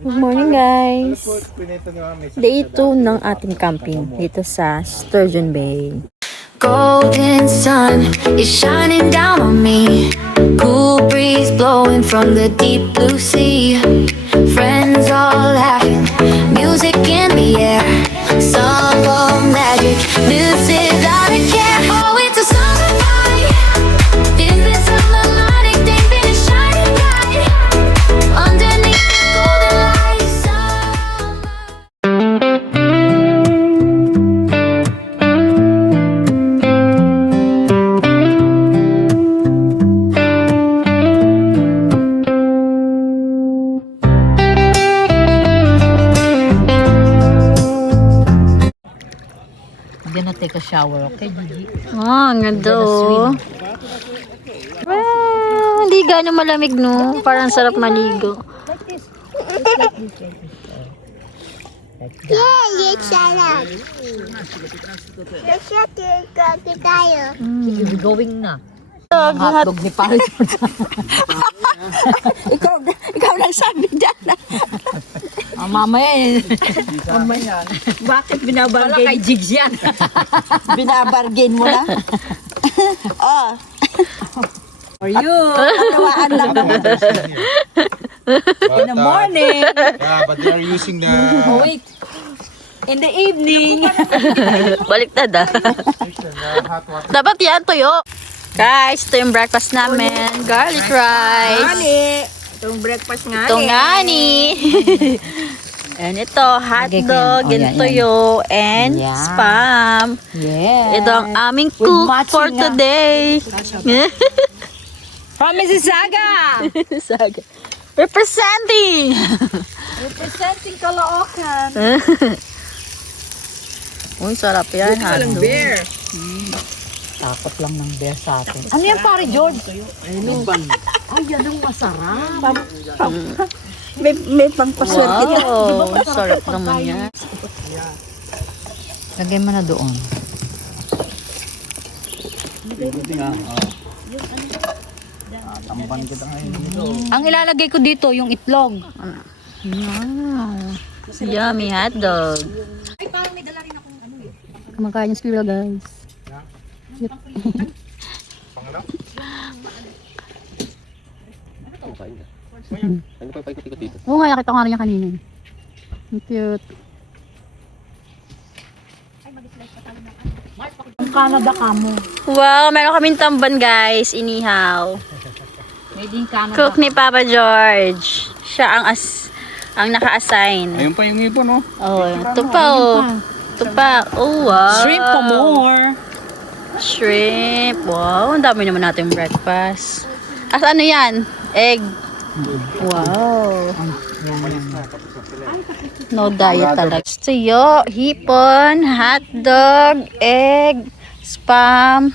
Good morning guys! Day 2 ng ating camping dito sa Sturgeon Bay. Golden sun is shining down on me. Cool breeze blowing from the deep blue sea. Friends all laughing, music in the air. Summer magic, music that I care. Oh, it's a summer night. In this summer light, they've been shining bright. Underneath the golden light, summer. Gonna take a shower, okay, Gigi? Oh, ang ganda oh. Wow, hindi gano'ng malamig no. Parang sarap maligo. Sige, we're going na. Hotdog. Hotdog ni Paris. Ikaw lang sabi dyan. Mamaya eh. Bakit Wala binabargain? kay Jigs yan. Binabargain mo na? Oh, For you. kawaan lang naman. In the morning. Yeah, but they are using the Oh, wait. In the evening. Baliktad ah. hot water. Dapat yan, tuyo. Guys, ito yung breakfast namin. Garlic rice. Itong breakfast nga. Ito nga ni. And ito, hotdog, Oh, and yan, toyo, and Yan. spam. Yeah. Ito ang aming cook matching for nga. today. From Mississauga. Saga. Representing! Representing Caloocan. Uy, sarap yan. Walang hotdog. bear. Takot lang ng bear sa atin. Ano yan, pare George? Ay, yan ang masarap. May pangpaswerte ka. Wow, sarap naman yan. Lagay mo na doon. Ang ilalagay ko dito, yung itlog. Wow. Yummy hotdog. Kumakain yung squirrel, guys. Oo nga, nakita ko nga rin yan kanina. Ang cute. Ang Canada ka mo. Wow, meron kaming tamban, guys. Inihaw. Made in Canada. Cook ni Papa George. Siya ang naka-assign. Ayun pa yung ipon, no? Oh, ito pa oh. Ito pa. Oh, wow. Shrimp pa more. Shrimp. Wow, ang dami naman natin breakfast. As ano yan? Egg. Wow. No diet talaga. Tuyo, hipon, hotdog, egg, spam,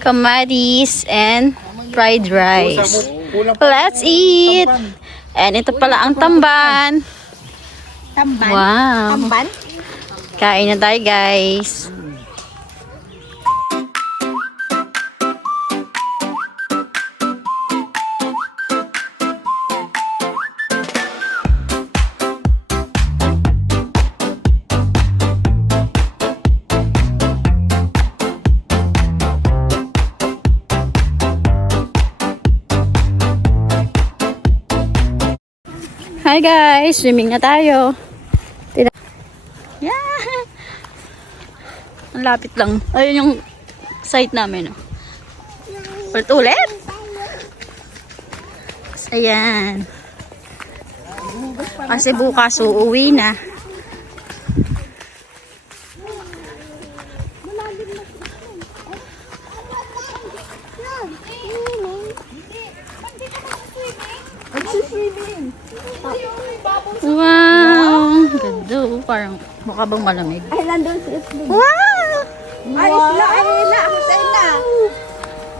kamatis, and fried rice. Let's eat! And ito pala ang tamban. Tamban? Wow. Tamban? Kain na tayo, guys. Hi guys, swimming na tayo. Tira. Yeah. Ang lapit lang. Ayun yung site namin. Oh. Ulit. Ayan. Kasi bukas uuwi na. Wow! Ganda oh. Parang mukha bang malamig. Ay, nandun si Isla. Wow! Ay, Isla, ay, Isla. Ako sa Isla.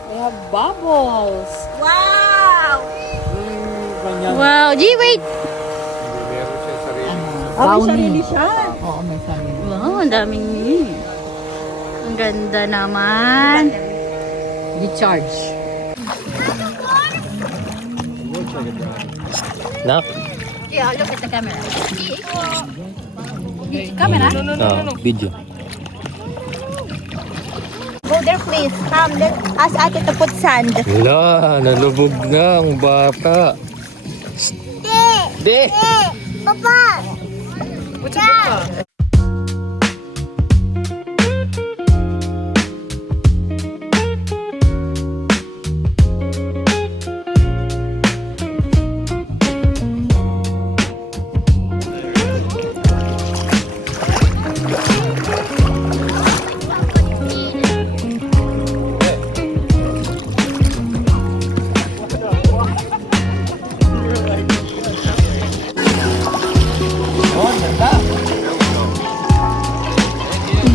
We have bubbles. Wow! Wow! G, wait! May sarili siya. Oo, may sarili. Wow, ang daming ang ganda naman. Recharge. Nak, Kuya, look at the camera. Camera? Video. Go there, please. Come, let ask ate to put sand. Wala, nalubog na ang bata. De! Papa!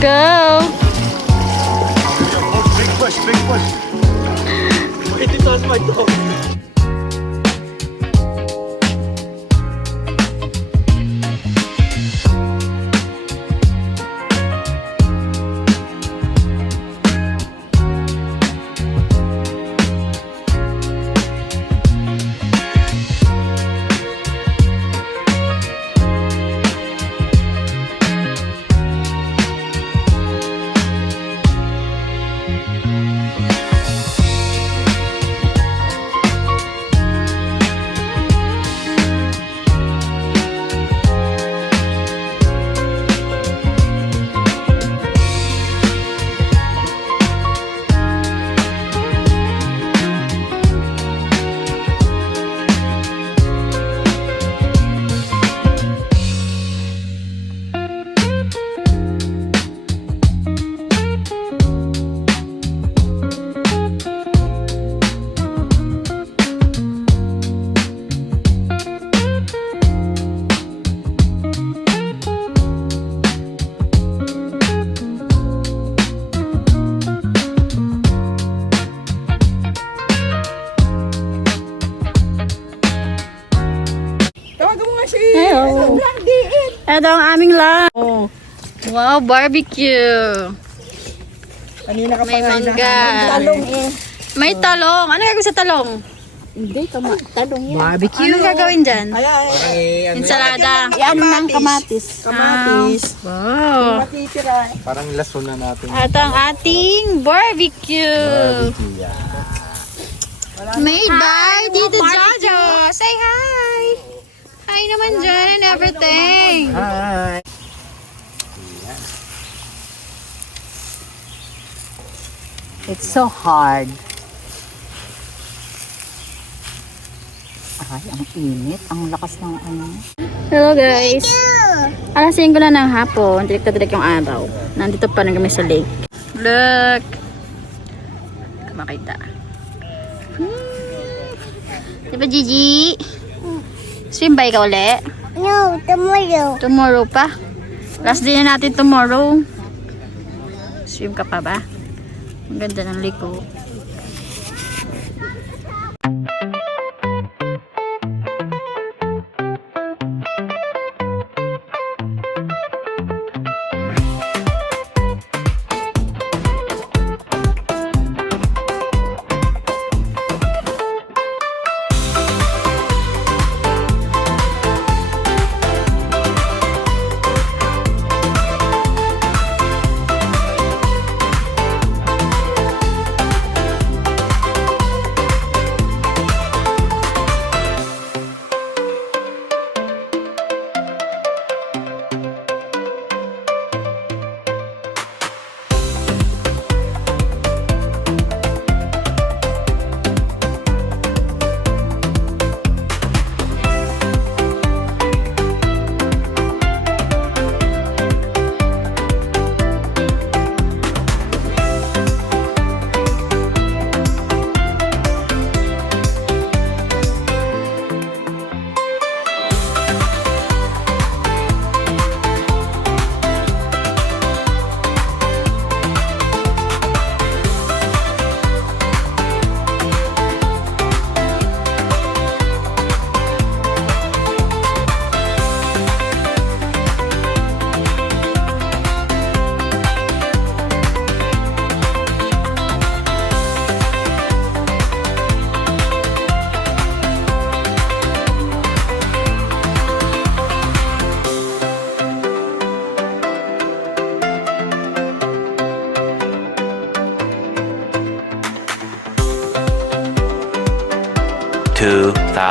Go! Big push, big push. Tawagan mo nga si Hello. Sobrang diin. Ito ang aming lang. Wow, barbecue. Kanina ka May mangga. Talong eh. May talong. Ano gagawin sa talong? Hindi, talong yan. Barbecue. Ano gagawin dyan? Ay, Ensalada. yan ng kamatis. Kamatis. Wow. Matitira. Parang lason na natin. Ito ang ating barbecue. Made by Tito Jojo. Say hi. Hi naman dyan and everything. Hi. It's so hard. Ay, ang init. Ang lakas ng ano. Hello guys. Alas 5 na ng hapon. Tirik-tirik yung araw. Nandito pa rin kami sa lake. Look. Makita. Diba Gigi? Swim ba ikaw uli? No, tomorrow. Tomorrow pa? Last day na natin tomorrow. Swim ka pa ba? Ang ganda ng lake oh.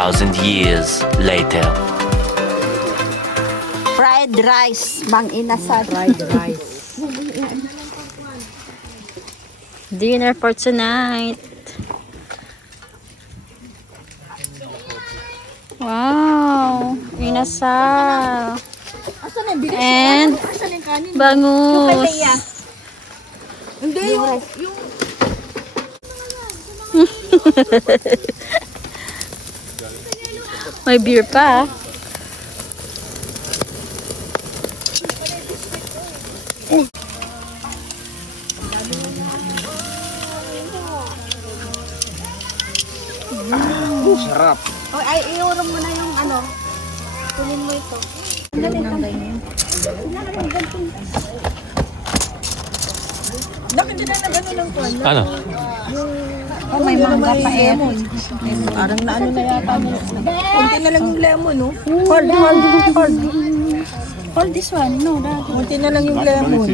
2,000 years later. Fried rice, Mang Inasal. Fried rice. Dinner for tonight. Wow, inasal. And bangus. Hindi, yung May beer pa. Sarap. ay, iurong mo na yung ano. Kunin mo ito. Ano? Oh, may mangga pa eh. Parang naano na yata mo. Kunti na lang yung lemon, no? Hold. Hold this one. No, that. Kunti na lang yung lemon.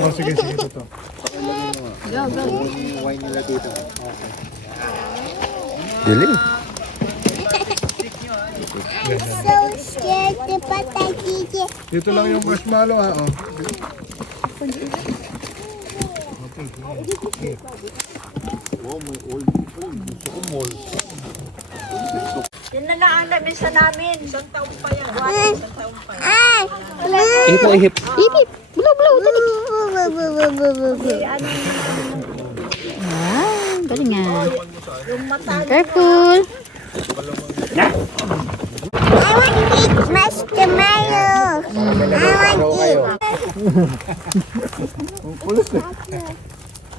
Oh, sige, ito. Yung wine nila dito. Dilim. So scared to patay Gigi. Dito lang yung marshmallow ha. Oh. Yan na ang lamesa namin. Isang taon pa yan. Isang taon pa yan. Ihip mo, ihip. Wow, galing nga. Careful. I want to eat marshmallow. I want to eat.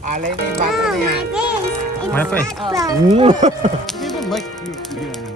Alay na yung bata niya. This. It's Ano pa eh? not from. Give him like you.